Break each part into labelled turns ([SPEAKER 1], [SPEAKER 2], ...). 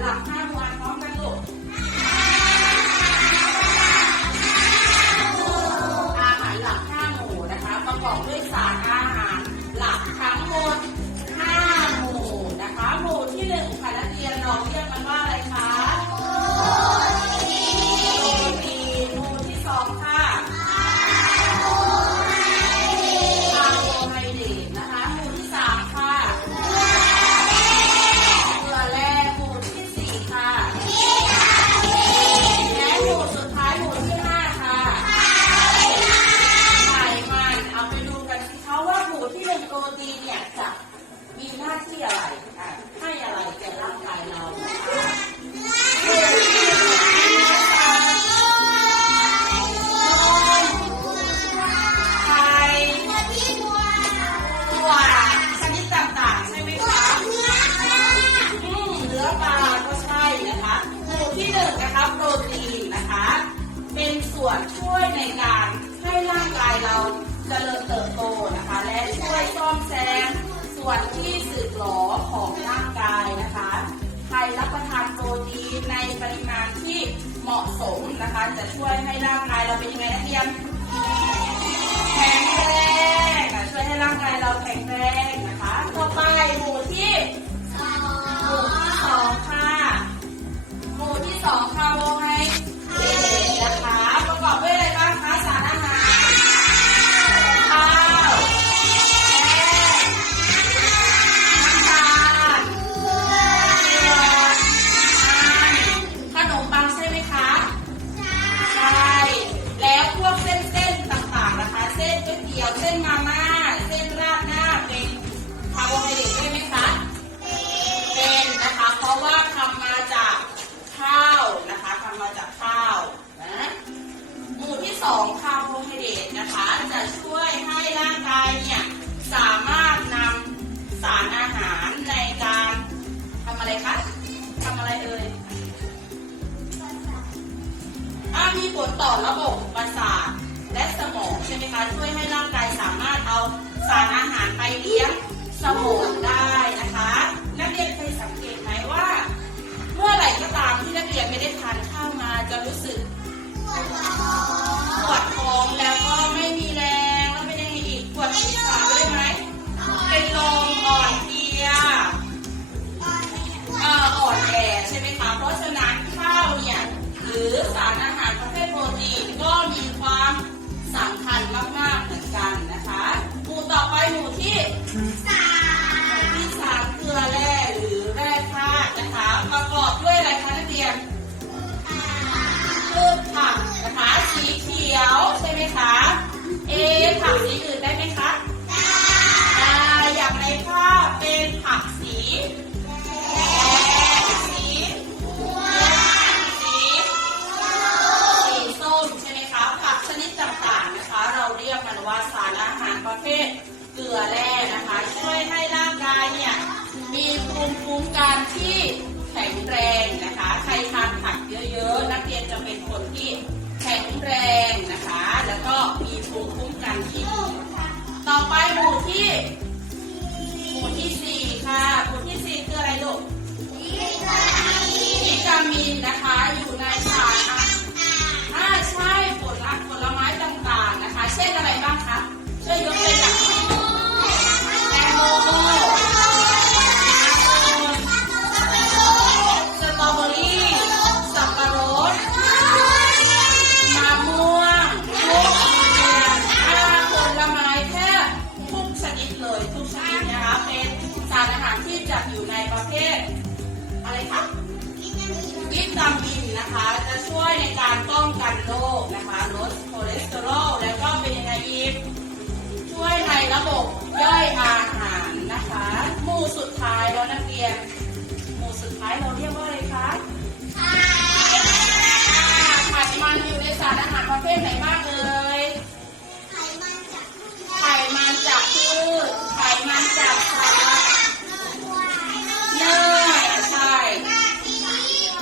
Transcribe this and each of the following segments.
[SPEAKER 1] หลัก เจริญเติบโตนะคะ และช่วยซ่อมแซมส่วนที่สึกหรอของร่างกายนะคะใครรับประทานโปรตีนในปริมาณที่เหมาะสมนะคะ จะช่วยให้ร่างกายเราเป็นยังไงนักเรียมแข็งแรงช่วยให้ร่างกายเราแข็งแรงนะคะต่อไปหมู่ที่หมู่ที่สองค่ะหมู่ที่สองคาร์โบไฮ ช่วยให้ร่างกายสามารถเอาสารอาหารไปเลี้ยงสมองได้นะคะ นักเรียนเคยสังเกตไหมว่า เมื่อไหร่ก็ตามที่นักเรียนไม่ได้ทานข้าวมาจะรู้สึกปวดท้องปวดท้องแล้วก็ไม่มีแรงแล้วเป็นยังไงอีกปวดศีรษะด้วยไหมเป็นลมอ่อนเพลียอ่อนแอใช่ไหมคะเพราะฉะนั้นข้าวเนี่ยหรือสารอาหารประเภทโปรตีนก็มีความ สำคัญมากๆเหมือนกันนะคะ หมู่ต่อไปหมู่ที่สามที่สามคือแร่หรือแร่ธาตุนะคะ ประกอบด้วยอะไรคะนักเรียนพืชผักนะคะ สีเขียวใช่ไหมคะ เอผักสีอื่น ต่อไปหมู่ที่ ในระบบย่อยอาหารนะคะ ห
[SPEAKER 2] มู่สุดท้ายแล้วนักเรียน หมู่สุดท้ายเราเรียกว่าอะไรคะไขมันอยู่ในสารอาหารประเภทไหนบ้างเอ่ยไขมันจากพืชไขมันจากสัตว์เนื้อใช่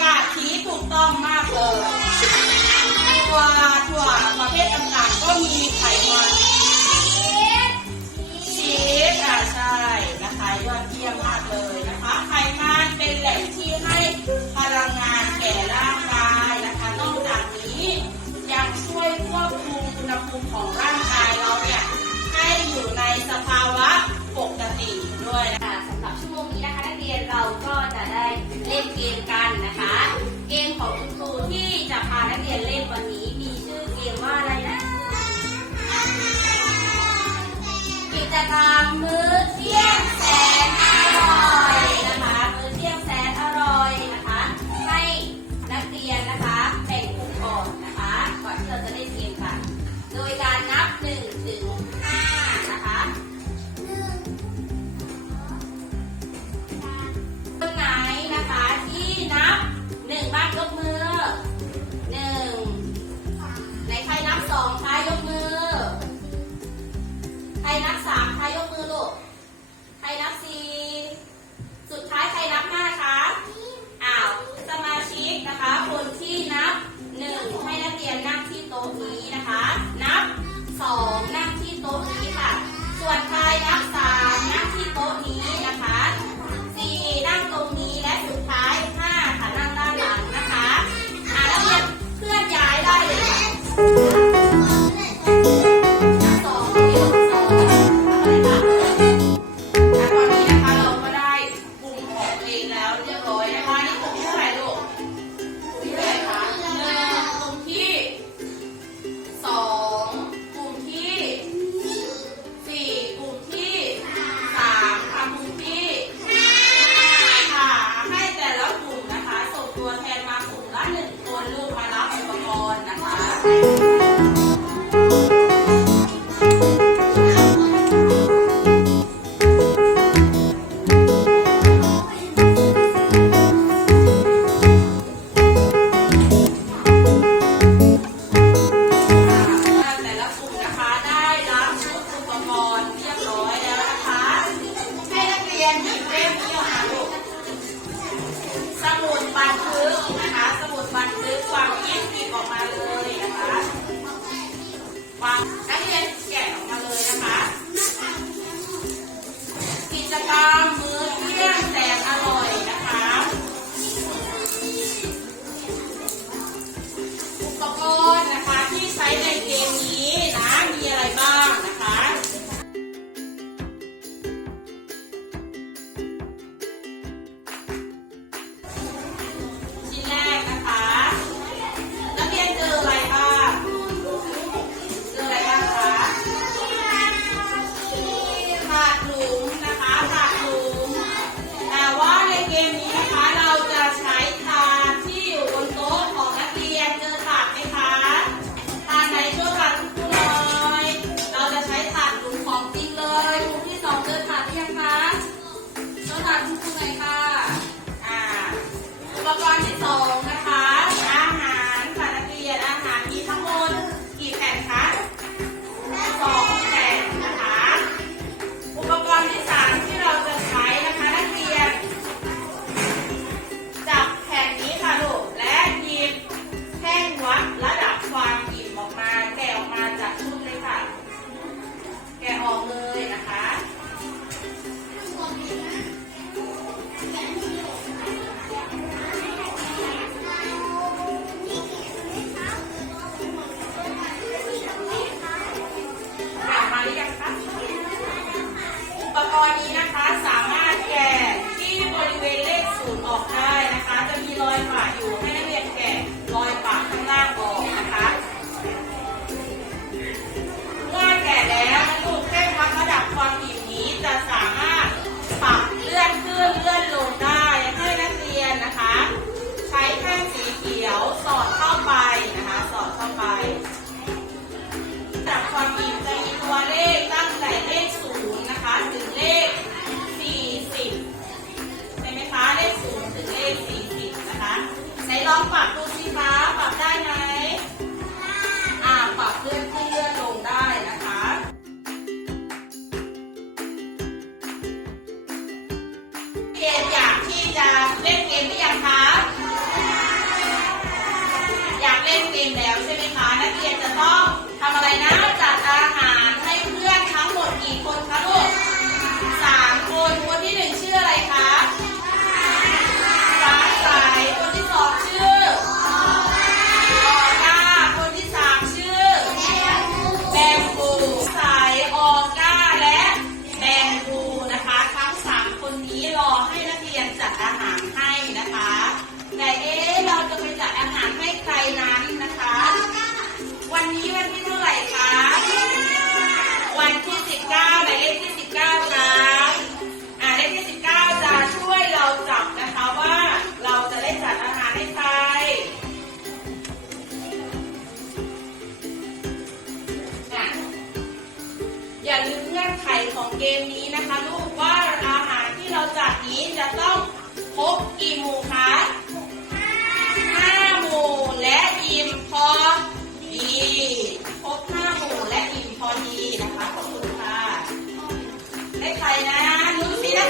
[SPEAKER 2] กากทีถูกต้องมากเลย ตัวถั่วประเภทต่างๆก็มีไข นะคะยอดเยี่ยมมากเลยนะคะไขมันเป็นแหล่งที่ให้พลังงานแก่ร่างกายนะคะนอกจากนี้ยังช่วยควบคุมอุณหภูมิของร่างกายเราเนี่ยให้อยู่ในสภาวะปกติด้วยนะคะ
[SPEAKER 1] สำหรับชั่วโมงนี้นะคะนักเรียนเราก็จะได้เล่นเกมกันนะคะ เกมของคุณครูที่จะพานักเรียนเล่นวันนี้มีชื่อเกมว่าอะไรนะกิจกรรม องท้ายยกมือ ใครนับสามท้ายยกมือลูก ใครนับสี่สุดท้ายใครนับห้าคะ อ้าว สมาชิกนะคะ คนที่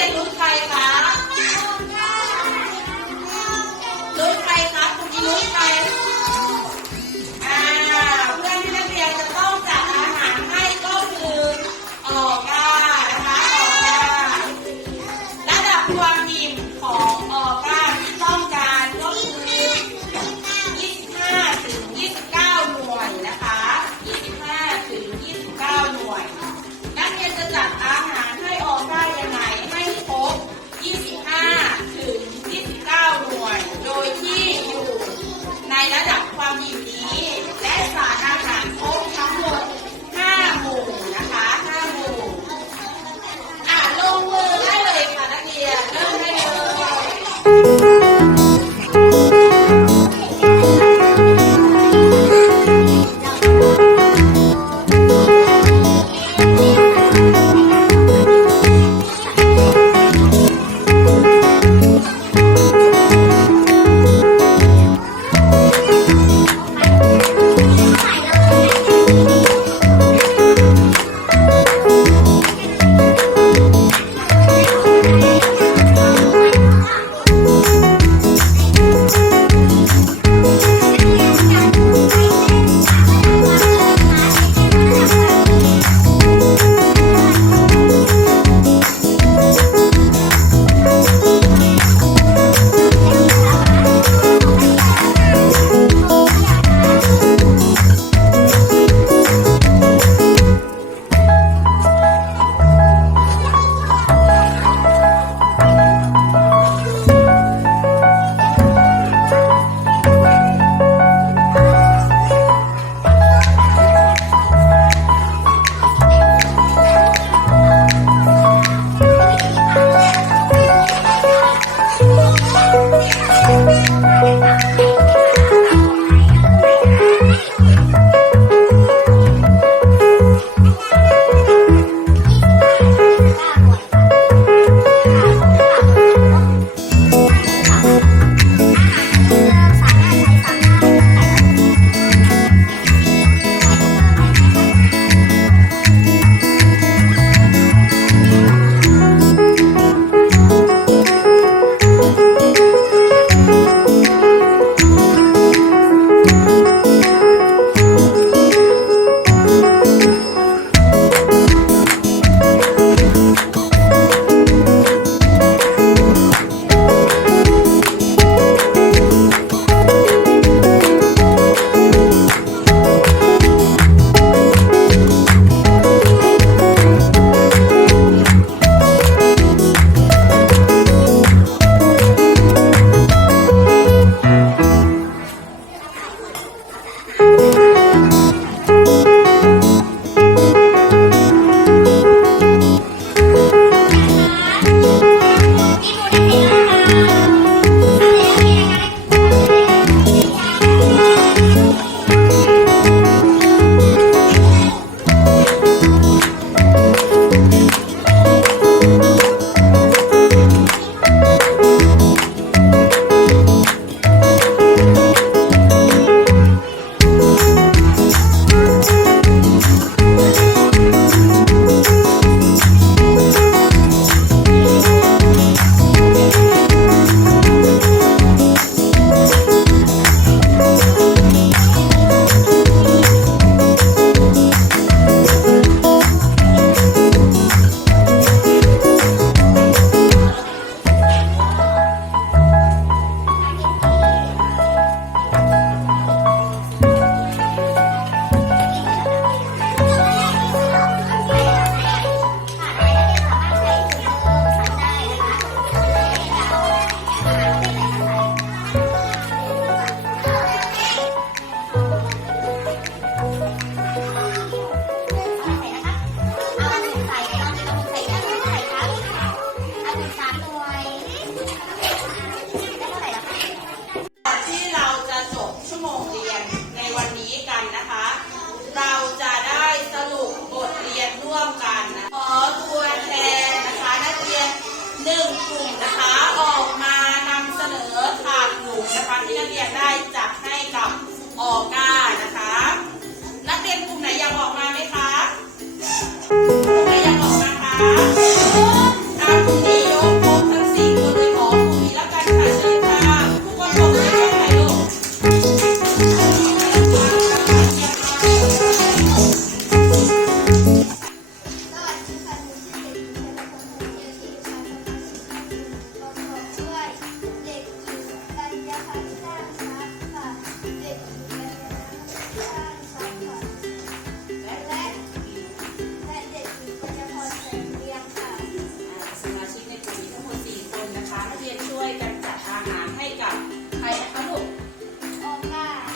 [SPEAKER 1] เรียนรู้ใครคะ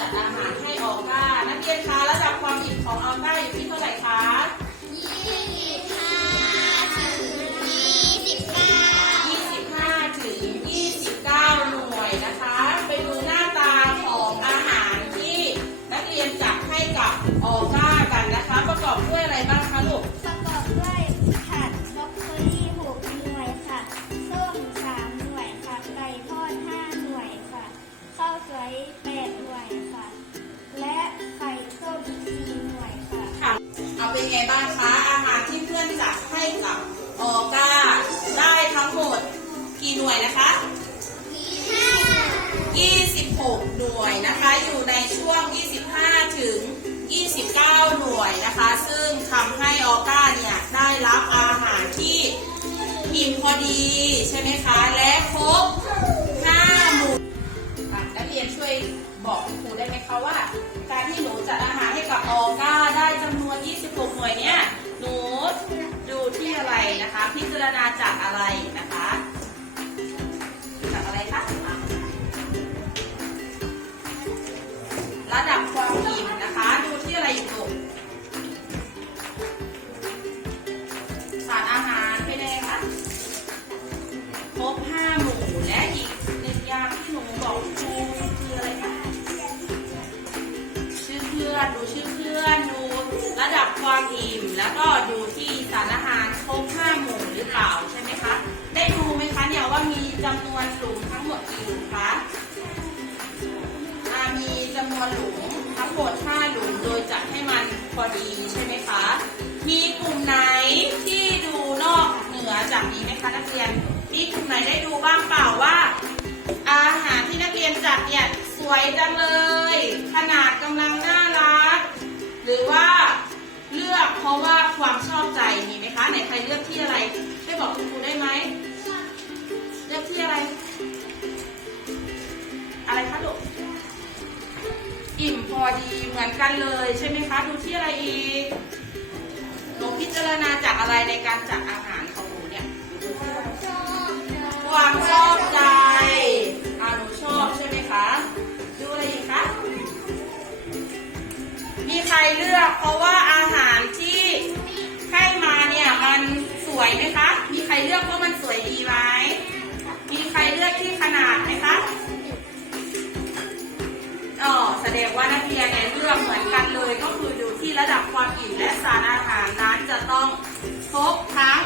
[SPEAKER 1] ั
[SPEAKER 2] ดอาหารให้ออก้า นักเรียนคะระดับความอิ่มของออก้าอยู่ที่เท่าไหร่คะ25ถึง29 หน่วยนะคะ ไปดูหน้าตาของอาหา
[SPEAKER 1] รที่นักเรียนจัดให้กับออก้ากันนะคะ ประกอบด้วยอะไรบ้างคะลูก นะคะอาหารที่เพื่อนจัดให้กับออก้าได้ทั้งหมดกี่หน่วยนะคะ 26 หน่วยนะคะ อยู่ในช่วง 25 ถึง 29 หน่วยนะคะ ซึ่งทำให้ออก้าเนี่ยได้รับอาหารที่อิ่มพอดีใช่ไหมคะ และครบ5หมู่อะนักเรียนช่วยบอกคุณครูได้ไหมคะว่า การที่หนูจัดอาหารให้กับออก้าได้จำนวน26หน่ วยเนี่ยหนูดูที่อะไรนะคะ พิจารณาจากอะไรนะคะ ก็ดูที่สารอาหารครบห้าหมู่หรือเปล่าใช่ไหมคะ ได้ดูไหมคะเนี่ยว่ามีจำนวนหลุมทั้งหมดกี่หลุมคะมีจำนวนหลุมทั้งหมด5หลุมโดยจัดให้มันพอดีใช่ไหมคะ มีกลุ่มไหนที่ดูนอกเหนือจากนี้ไหมคะนักเรียนมีกลุ่มไหนได้ดูบ้างเปล่าว่า อาหารที่นักเรียนจัดเนี่ยสวยจังเลย ขนาดกำลังน่ารัก หรือว่า ลือกเพราะว่าความชอบใจมีไหมคะไหนใครเลือกที่อะไรได้บอกคุณครูได้ไหมเลือกที่อะไร อะไรคะลูกอิ่มพอดีเหมือนกันเลยใช่ไหมคะดูที่อะไรอีกหนูพิจารณาจากอะไรในการจัดอาหารของหนูเนี่ยความชอบใจอ่าหนูชอบใช่ไหมคะดูอะไรอีกคะมีใครเลือกเพราะว่า ใครเลือกเพราะมันสวยดีไหม มีใครเลือกที่ขนาดไหมคะอ๋อแสดงว่านักเรียนเนี่ยเลือกเหมือนกันเลย ก็คือดูที่ระดับความอิ่มและสารอาหารนั้นจะต้องครบทั้ง